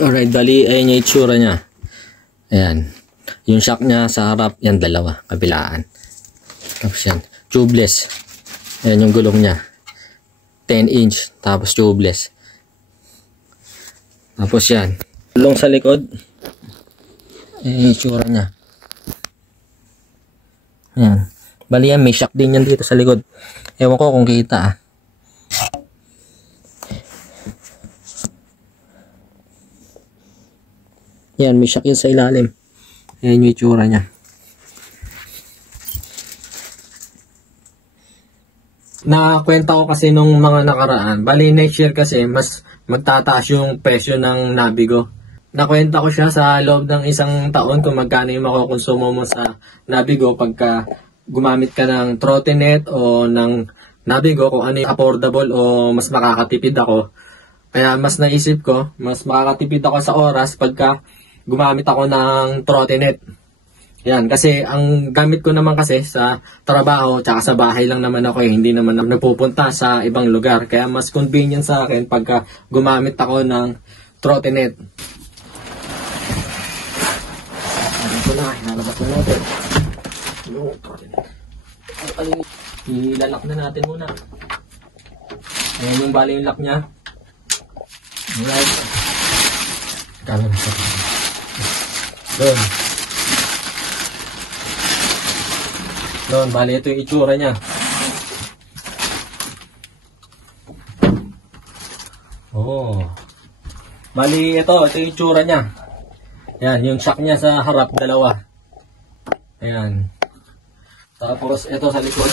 Alright, bali, ayan yung itsura niya. Ayan. Yung shock niya sa harap, yan dalawa, kabilaan. Tapos yan, tubeless. Ayan yung gulong niya. 10 inch, tapos tubeless. Tapos yan, gulong sa likod. Ayan yung itsura niya. Ayan. Bali yan, may shock din yan dito sa likod. Ewan ko kung kita ah. Yan, may shock yun sa ilalim. Ayan yung itsura niya. Nakakwenta ko kasi nung mga nakaraan. Bali next year kasi mas magtataas yung presyo ng Navigo. Nakwenta ko siya sa loob ng isang taon kung magkano yung makukonsumo mo sa Navigo pagka gumamit ka ng Trottinet o ng Navigo, kung ano yung affordable o mas makakatipid ako. Kaya mas naisip ko, mas makakatipid ako sa oras pagka gumamit ako ng Trottinet. Yan, kasi ang gamit ko naman kasi sa trabaho tsaka sa bahay lang naman ako hindi naman ako nagpupunta sa ibang lugar. Kaya mas convenient sa akin pagka gumamit ako ng Trottinet. Ito na, hinalabas na natin. Yung Trottinet. Ilalak na natin muna. Ayan yung bali yung lock niya. Alright. Kala na sa doon. Doon, bali ito yung itsura niya. Oh. Bali ito yung itsura niya. Ayan, yung shock niya sa harap, dalawa. Ayan. Tapos ito sa likod.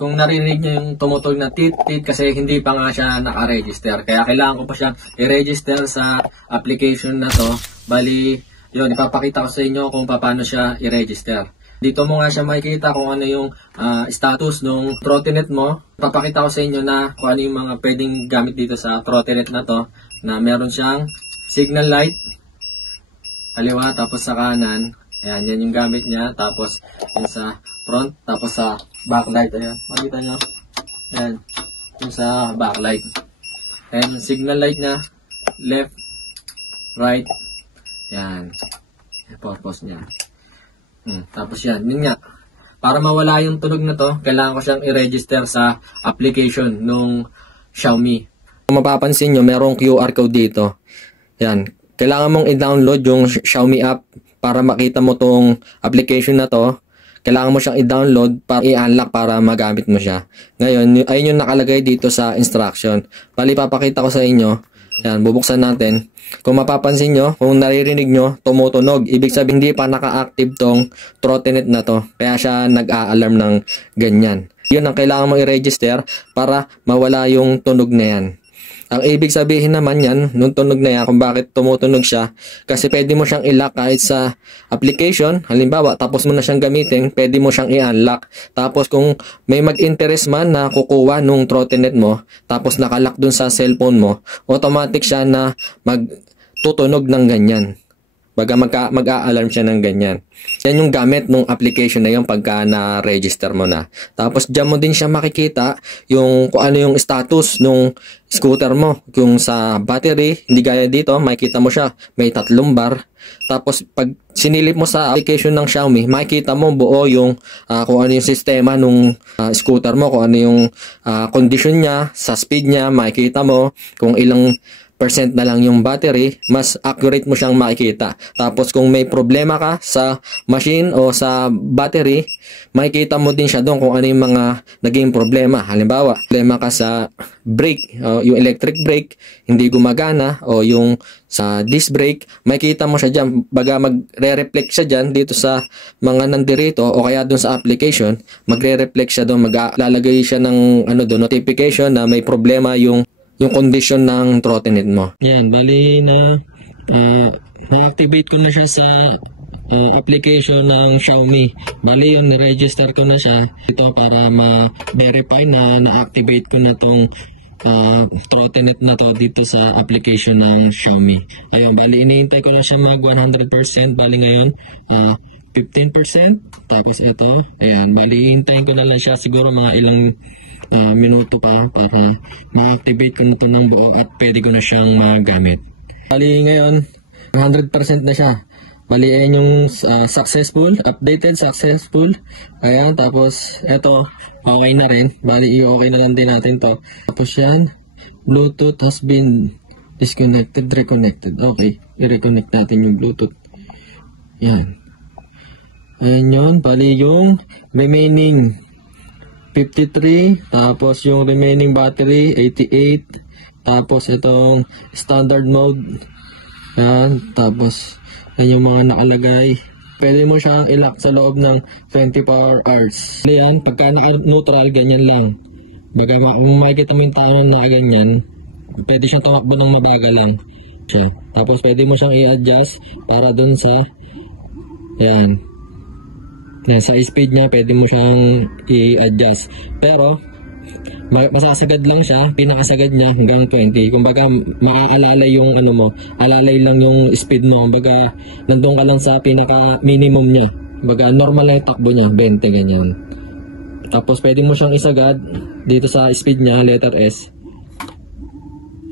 Kung naririnig niyo yung tumutog na tit-tit kasi hindi pa nga siya naka-register. Kaya kailangan ko pa siyang i-register sa application na to. Bali, yun, ipapakita ko sa inyo kung paano siya i-register. Dito mo nga siya makikita kung ano yung status ng Trottinet mo. Ipapakita ko sa inyo na kung ano yung mga pwedeng gamit dito sa Trottinet na to. Na meron siyang signal light, kaliwa, tapos sa kanan. Ayan, yan yung gamit niya. Tapos, yan sa front, tapos sa backlight. Ayan, makita nyo. Ayan, yung sa backlight. Ayan, signal light niya. Left, right. Ayan, yung purpose niya. Tapos yan, yun nga. Para mawala yung tunog na to, kailangan ko siyang i-register sa application nung Xiaomi. Kung mapapansin nyo, merong QR code dito. Ayan, kailangan mong i-download yung Xiaomi app para makita mo tong application na to. Kailangan mo siyang i-download para i-unlock para magamit mo siya. Ngayon, ayun yung nakalagay dito sa instruction. Bali, papakita ko sa inyo. Yan, bubuksan natin. Kung mapapansin nyo, kung naririnig nyo, tumutunog. Ibig sabihin, hindi pa naka-active tong Trottinet na to. Kaya siya nag-a-alarm ng ganyan. Yun ang kailangan mo i-register para mawala yung tunog na yan. Ang ibig sabihin naman yan, nung tunog na yan, kung bakit tumutunog siya, kasi pwede mo siyang i-lock kahit sa application. Halimbawa, tapos mo na siyang gamitin, pwede mo siyang i-unlock. Tapos kung may mag-interest man na kukuha nung Trottinet mo, tapos nakalock dun sa cellphone mo, automatic siya na magtutunog ng ganyan. Baga mag-a-alarm siya ng ganyan. Yan yung gamit ng application na yung pagka na-register mo na. Tapos dyan mo din siya makikita yung kung ano yung status nung scooter mo. Yung sa battery, hindi gaya dito, makikita mo siya, may 3 bar. Tapos pag sinilip mo sa application ng Xiaomi, makikita mo buo yung kung ano yung sistema nung scooter mo, kung ano yung condition niya, sa speed niya, makikita mo kung ilang percent na lang yung battery, mas accurate mo siyang makikita. Tapos kung may problema ka sa machine o sa battery, makikita mo din siya doon kung ano yung mga naging problema. Halimbawa, problema ka sa brake, yung electric brake, hindi gumagana, o yung sa disc brake, makikita mo siya dyan. Baga magre-reflect siya dyan dito sa mga nandirito o kaya doon sa application, magre-reflect siya doon, maglalagay siya ng doon, notification na may problema yung condition ng Trottinet mo. Yan, bali na-activate ko na siya sa application ng Xiaomi. Bali yun, na-register ko na siya ito para ma-verify na na-activate ko na tong Trottinet na to dito sa application ng Xiaomi. Ayun, bali iniintay ko na siya mag 100%. Bali ngayon 15%. Tapos ito, ayan, bali hintayin ko na lang siya siguro mga ilang minuto pa para ma-activate ko na ito ng buo at pwede ko na siyang magamit. Bali ngayon, 100% na siya. Bali ayan yung successful, updated, successful. Ayan, tapos ito, okay na rin. Bali i-okay na lang din natin to. Tapos yan, Bluetooth has been disconnected, reconnected. Okay, i-reconnect natin yung Bluetooth. Yan. Ayan yun, bali yung remaining 53, tapos yung remaining battery 88, tapos itong standard mode. Yan, tapos yan yung mga nakalagay. Pwede mo siyang i-lock sa loob ng 24 hours. Yan, pagka naka-neutral, ganyan lang. Baga, kung makikita mo yung timer na ganyan, pwede siyang tumakbo ng mabagal lang siya. Tapos pwede mo siyang i-adjust para dun sa yan. Sa speed niya, pwede mo siyang i-adjust. Pero, masasagad lang siya, pinakasagad niya hanggang 20. Kumbaga, makaalalay yung ano mo, alalay lang yung speed mo. Kumbaga, nandun ka lang sa pinaka-minimum niya. Kumbaga, normal lang yung takbo niya, 20 ganyan. Tapos, pwede mo siyang isagad dito sa speed niya, letter S.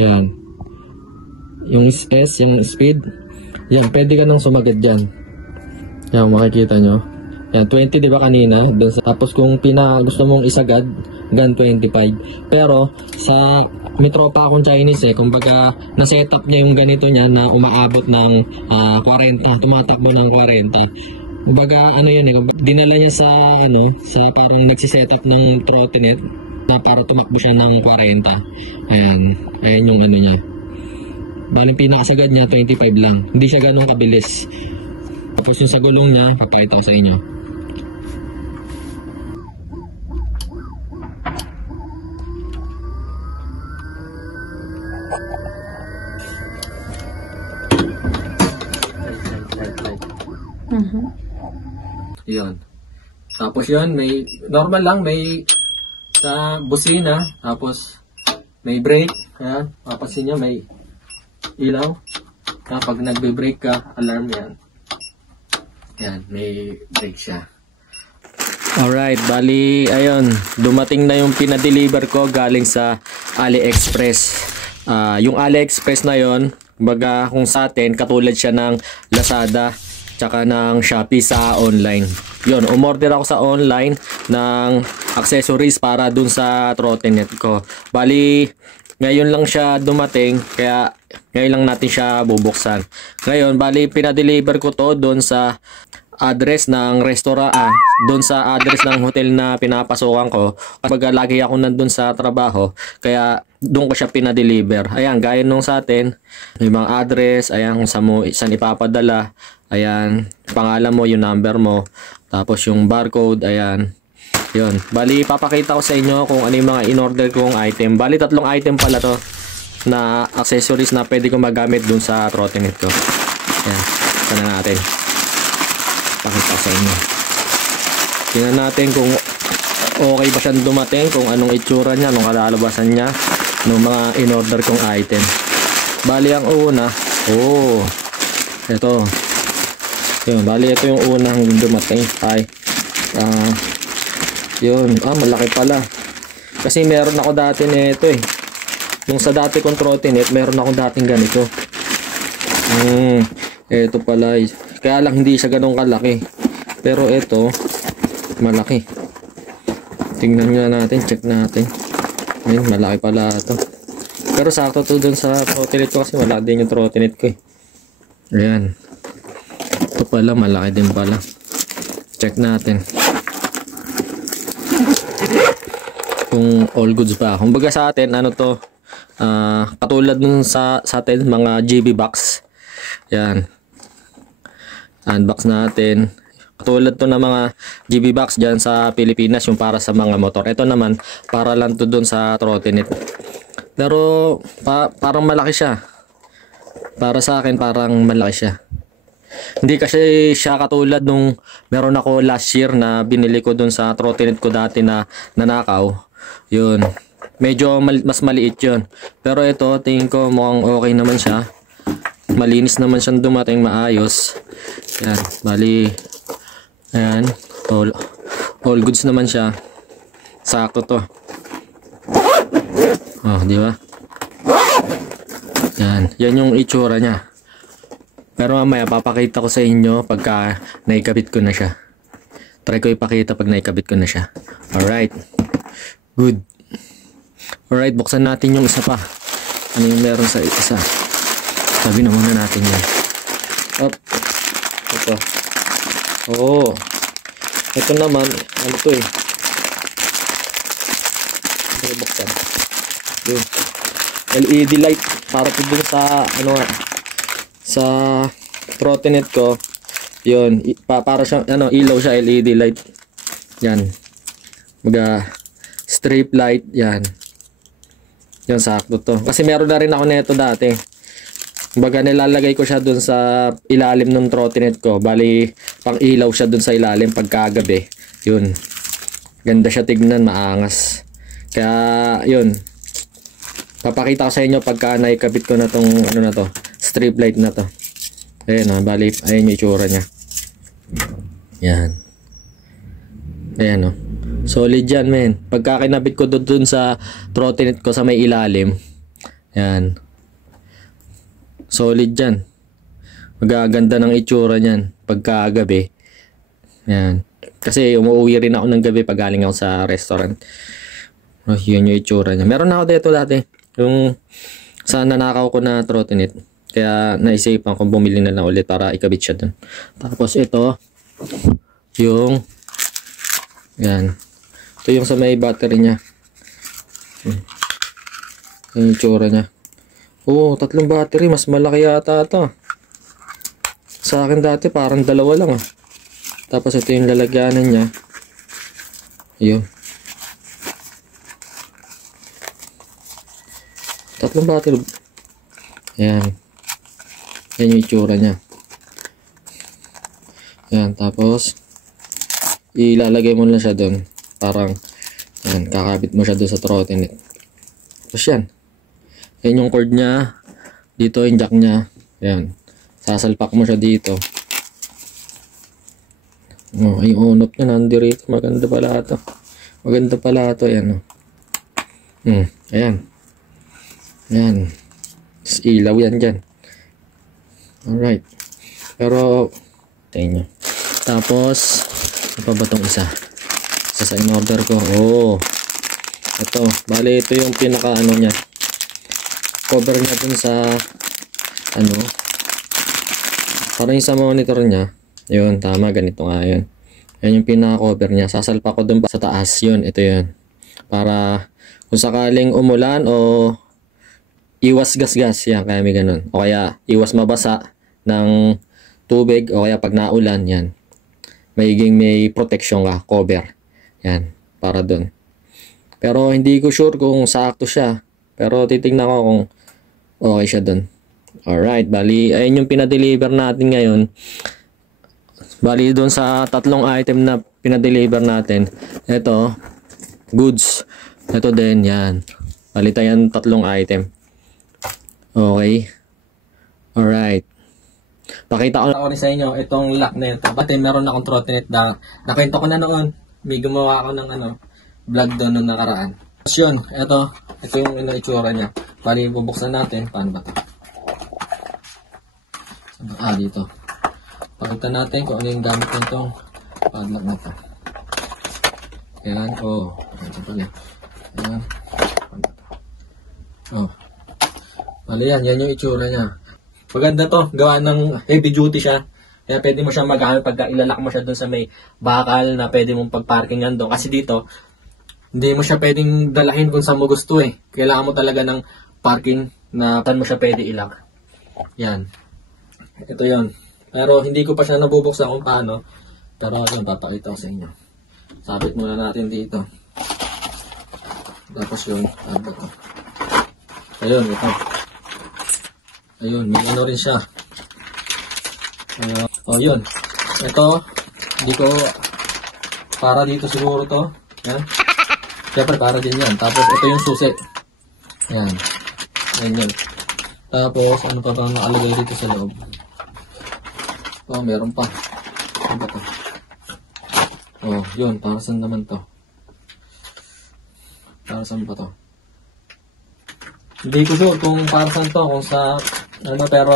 Yan. Yung S, yung speed. Yan, pwede ka nang sumagad dyan. Yan, makikita nyo. Yan, 20 di ba kanina? Tapos kung gusto mong isagad, hanggang 25. Pero sa may tropa akong Chinese kumbaga na-setup niya yung ganito niya na umaabot ng 40, tumatakbo ng 40. Kumbaga ano yun dinala niya sa sa parang nagsisetup ng trottinette na para tumakbo siya ng 40. Ayan yung ano niya. Baling pinakasagad niya 25 lang. Hindi siya ganun kabilis. Tapos yung sa gulong niya, papakita ko sa inyo. Yun. Tapos yun, may normal lang, may sa busina, tapos may brake. Ayan, papansin nyo, may ilaw. Kapag nagbe-brake ka, alarm yan. Yan, may brake siya. Alright, bali, ayun, dumating na yung pinadeliver ko galing sa AliExpress. Yung AliExpress na yon, baga kung sa atin, katulad siya ng Lazada, tsaka ng Shopee sa online. Yun, umorder ako sa online ng accessories para dun sa trottinette ko. Bali, ngayon lang siya dumating, kaya ngayon lang natin siya bubuksan. Ngayon, bali, pinadeliver ko to dun sa address ng restaurant, doon sa address ng hotel na pinapasokan ko. Kapag lagi ako nandun sa trabaho, kaya doon ko siya pinadeliver. Ayan, gaya nung sa atin, may mga address, ayan, saan ipapadala, ayan, pangalan mo, yung number mo, tapos yung barcode, ayan. Yun, bali, papakita ko sa inyo kung ano yung mga in-order kong item. Bali, 3 item pala to na accessories na pwede kong magamit doon sa trottinette ko. Ayan, sana natin pakita sa inyo. Tingnan natin kung okay ba siyang dumating, kung anong itsura niya, anong kalalabasan niya ng mga in-order kong item. Bali, ang una, ito. Yun, bali, ito yung unang dumating. Yun, malaki pala. Kasi meron ako dati nito Yung sa dati kong trottinette, meron ako dating ganito. Ito pala. Kaya lang hindi siya ganun kalaki. Pero ito, malaki. Tingnan nyo natin, check natin. Ayun, malaki pala ito. Pero sakto to dun sa trottinette ko kasi wala din yung trottinette ko Ayan. Ito pala, malaki din pala. Check natin. Kung all goods pa. Kumbaga sa atin, ano to, katulad nung sa atin, mga GB box. Yan. Unbox natin. Katulad to ng mga GB box dyan sa Pilipinas, yung para sa mga motor. Ito naman, para lang to dun sa trottinette. Pero, parang malaki siya. Para sa akin, parang malaki siya. Hindi kasi siya katulad nung meron ako last year na binili ko dun sa trottinette ko dati na nanakaw. Yun. Medyo mas maliit yun. Pero ito, tingin ko mukhang okay naman siya. Malinis naman siyang dumating, maayos. Yan, bali, ayan, all goods naman siya. Sakto to. Oh, di ba? Yan. Yan yung itsura niya. Pero mamaya papakita ko sa inyo pagka naikabit ko na siya. Try ko ipakita pag naikabit ko na siya. Alright. Good. Alright, buksan natin yung isa pa. Ano yung meron sa isa? Sabi na muna natin yan. Up. Ito. Oo. Ito naman, ano to eh. Ito buksan. Yun. LED light. Para po dun sa, ano nga, sa trottinette ko. Yun. Para siyang, ano, ilaw siya, LED light. Yan. Mga strip light. Yan. Yan, sakto to. Kasi meron na rin ako neto dati. Kumbaga nilalagay ko siya dun sa ilalim ng trottinette ko. Bali, pang ilaw siya dun sa ilalim pagkagabi. Yun. Ganda siya tignan, maangas. Kaya, yun. Papakita ko sa inyo pagka naikabit ko na tong, ano na to, strip light na to. Ayan o, bali, ayan yung itsura niya. Yan. Ayan o. Solid yan, men. Pagka kinabit ko dun sa trottinette ko sa may ilalim. Yan. Solid yan. Magaganda ng itsura niyan pagkagabi. Yan. Kasi umuwi rin ako ng gabi pag galing ako sa restaurant. Oh, yun yung itsura niya. Meron na ako dito dati. Yung sa nanakaw ko na trottinette. Kaya naisipan kong bumili na lang ulit para ikabit siya dun. Tapos ito. Yung yan. Ito yung sa may battery niya. Yung itsura niya. Oo, 3 battery. Mas malaki yata ito. Sa akin dati parang 2 lang ah. Tapos ito yung lalagyanan niya. Ayun. 3 battery. Ayan. Yan yung itsura niya. Ayan. Tapos ilalagay mo lang siya doon. Parang yan, kakabit mo siya doon sa trottinette. Tapos yan. Yan yung cord niya. Dito yung jack niya. Yan. Sasalpak mo siya dito. Oh, ay on-off niya nandirito. Maganda pala ito. Maganda pala ito. Ayan. Oh. Ayan. Ayan. Tapos ilaw yan dyan. Alright. Pero sa inyo. Tapos ano pa ba itong isa? Sa in-order ko. Oh. Ito. Bale, ito yung pinaka ano niya. Cover niya dun sa ano. Parang yung sa monitor niya. Yun, tama. Ganito nga yun. Yan yung pinaka cover niya. Sasalpa ko dun pa sa taas. Yun, ito yun. Para kung sakaling umulan o iwas gas-gas. Yan, kaya may ganun. O kaya iwas mabasa ng tubig. O kaya pag naulan, yan. Magiging may protection ka. Cover. Yan, para dun. Pero hindi ko sure kung sakto siya. Pero titignan ko kung okay siya dun. Alright, bali, ayun yung pinadeliver natin ngayon. Bali, dun sa 3 item na pinadeliver natin. Ito, goods. Ito din, yan. Bali, tayo 3 item. Okay. Alright. Pakita ko rin sa inyo itong lock na ito. Bati, meron akong trottinette na nakwento ko na noon. May gumawa ako ng ano, vlog doon nung nakaraan. Tapos yun, ito yung itsura niya. Bali, bubuksan natin. Paano ba ito? Dito. Pakita natin kung ano yung gamit nitong padlock na ito. Ayan, oh. Ito pala. Ayan. Oh. Bali yan yung itsura niya. Maganda to, gawa ng heavy duty siya. Kaya pwede mo siya magamit pagka ilalak mo siya doon sa may bakal na pwede mong pagparkingan doon. Kasi dito, hindi mo siya pwedeng dalahin kung saan mo gusto eh. Kailangan mo talaga ng parking na saan mo siya pwede ilak. Yan. Ito yon. Pero hindi ko pa siya nabubuksan kung paano. Pero yun, papakita ko sa inyo. Sabit muna natin dito. Tapos yun, ayun, ito. Ayun, may ano rin siya. Yun. Ito, hindi ko, para dito siguro to. Yan. Siyempre, para din yan. Tapos, ito yung susi. Yan. Yan yun. Tapos, ano pa ba nakalagay dito sa loob? Meron pa. Ano ba to? Yun. Para saan naman to? Para saan ba to? Hindi ko sure kung para saan to, kung sa, ano, pero,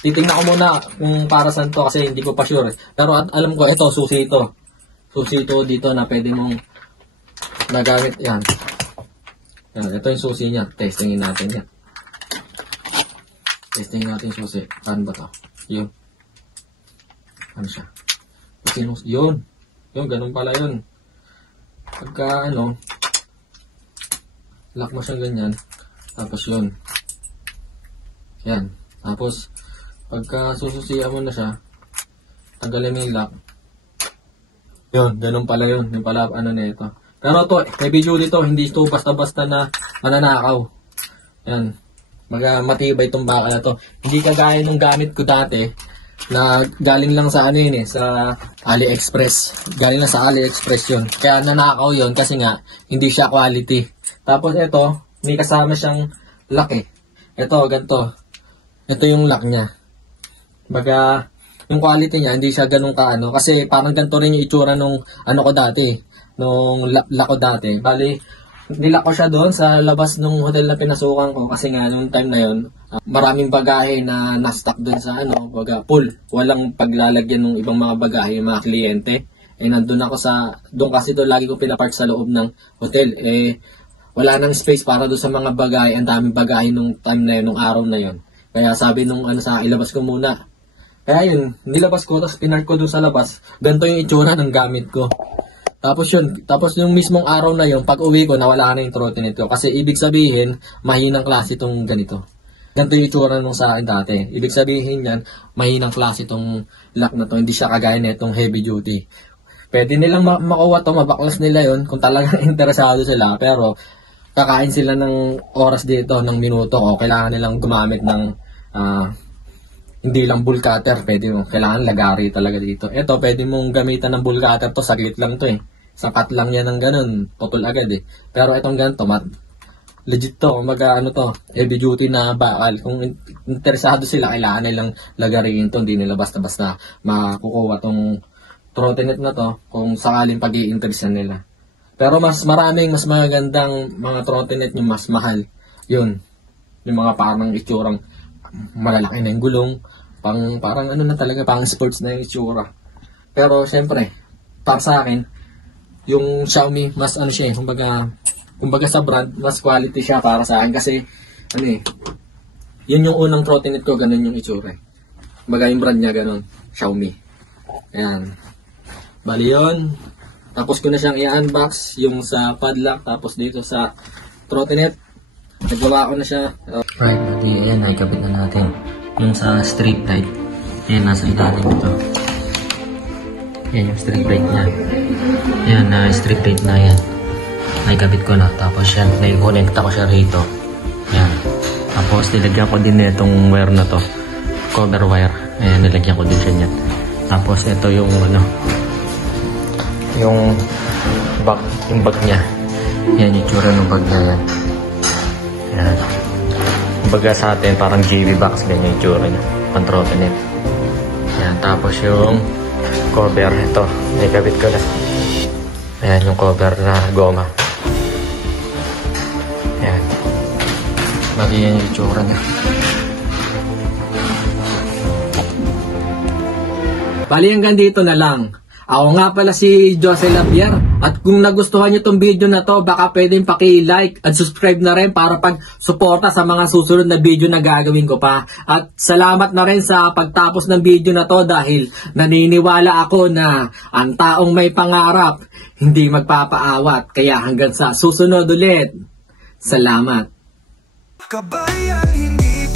titingnan ko muna kung para saan to kasi hindi ko pa sure. Pero alam ko, ito, susi ito. Susi ito dito na pwede mong nagamit. Yan. Yan. Ito yung susi niya. Testingin natin yan. Testingin natin yung susi. Saan ba to? Yun. Ano siya? Yun. Yun, ganun pala yun. Pagka, ano, lock mo siyang ganyan. Tapos yun. Yan. Tapos, pagka sususian mo na siya, tanggalin mo yung lock. Yun, ganun pala yun. Yung pala, ano na ito. Pero to, heavy duty to. Hindi ito basta-basta na mananakaw. Yan. Matibay itong baka na to. Hindi kagaya nung gamit ko dati, na galing lang sa ano yun eh, sa AliExpress. Galing lang sa AliExpress yun. Kaya nanakaw yun kasi nga, hindi siya quality. Tapos ito, may kasama siyang lock eh. Ito, ganito. Ito yung lock niya. Baga, yung quality niya, hindi siya ganun kaano. Kasi parang ganito rin yung itsura nung ano ko dati. Nung lock ko dati. Bali, nilak ko siya doon sa labas ng hotel na pinasukan ko. Kasi nga, nung time na yun, maraming bagahe na na-stock doon sa ano, baga, full. Walang paglalagyan ng ibang mga bagahe, yung mga kliyente. Eh, nandun ako sa, doon kasi doon lagi ko pinapark sa loob ng hotel. Eh, wala nang space para doon sa mga bagahe. Ang daming bagahe nung time na yun, nung araw na yun. Kaya sabi nung ano sa ilabas ko muna. Kaya yun, nilabas ko, tapos pinark ko doon sa labas. Ganito yung itsura ng gamit ko. Tapos yung mismong araw na yun, pag uwi ko, nawala na yung trottinette ko. Kasi ibig sabihin, mahinang klase itong ganito. Ganito yung itsura nung sa akin dati. Ibig sabihin yan, mahinang klase itong lock na to. Hindi siya kagaya na itong heavy duty. Pwede nilang makuha to, mabaklas nila yun kung talagang interesado sila. Pero kakain sila ng oras dito, ng minuto, o kailangan nilang gumamit ng hindi lang bull cutter, kailangan lagari talaga dito. Ito, pwede mong gamitan ng bull cutter to, saglit lang to eh. Sapat lang yan ng ganun, putol agad eh. Pero itong ganito, legit to, ano to, heavy duty na bakal. Kung interesado sila, kailangan nilang lagarin to, hindi nila basta-basta makukuha tong trottinette na to, kung sakaling pag-i-interest nila. Pero mas magandang mga trottinette yung mas mahal. Yun, yung mga parang itsurang malalaki na yung gulong, parang ano na talaga, pang sports na yung itsura. Pero syempre, para sa akin, yung Xiaomi mas ano siya, kumbaga sa brand, mas quality siya para sa akin kasi ano eh, yun yung unang trottinette ko, ganun yung itsura. Kumbaga yung brand niya ganun, Xiaomi. Ayan. Bali yun. Tapos ko na siyang i-unbox yung sa padlock, tapos dito sa trottinette. Nagawa ko na siya. Right, ayan, nakikabit na natin. Yung sa street light. Ayan, nasa ilalim ito. Ayan yung street light niya. Ayan, street light na yan. Nakikabit ko na. Tapos yan, nai-connecta ko siya rito. Ayan. Tapos nilagyan ko din itong wire na to. Cover wire. Ayan, nilagyan ko din siya niyan. Tapos ito yung ano, yung bag niya. Ayan, yung tsura ng bag niya yan. Ayan. Kumbaga sa atin, parang GB box, ganyan yung tsura niya. Pang trottinette. Ayan, tapos yung cover, ito, nakikabit ko na. Ayan, yung cover na goma. Ayan. Bali yan yung tsura niya. Bali hanggang dito na lang. Ako nga pala si Jose Labier. At kung nagustuhan nyo tong video na to, baka pwedeng paki-like at subscribe na rin para pag-suporta sa mga susunod na video na gagawin ko pa. At salamat na rin sa pagtapos ng video na to dahil naniniwala ako na ang taong may pangarap, hindi magpapaawat. Kaya hanggang sa susunod ulit. Salamat. Kabayan, hindi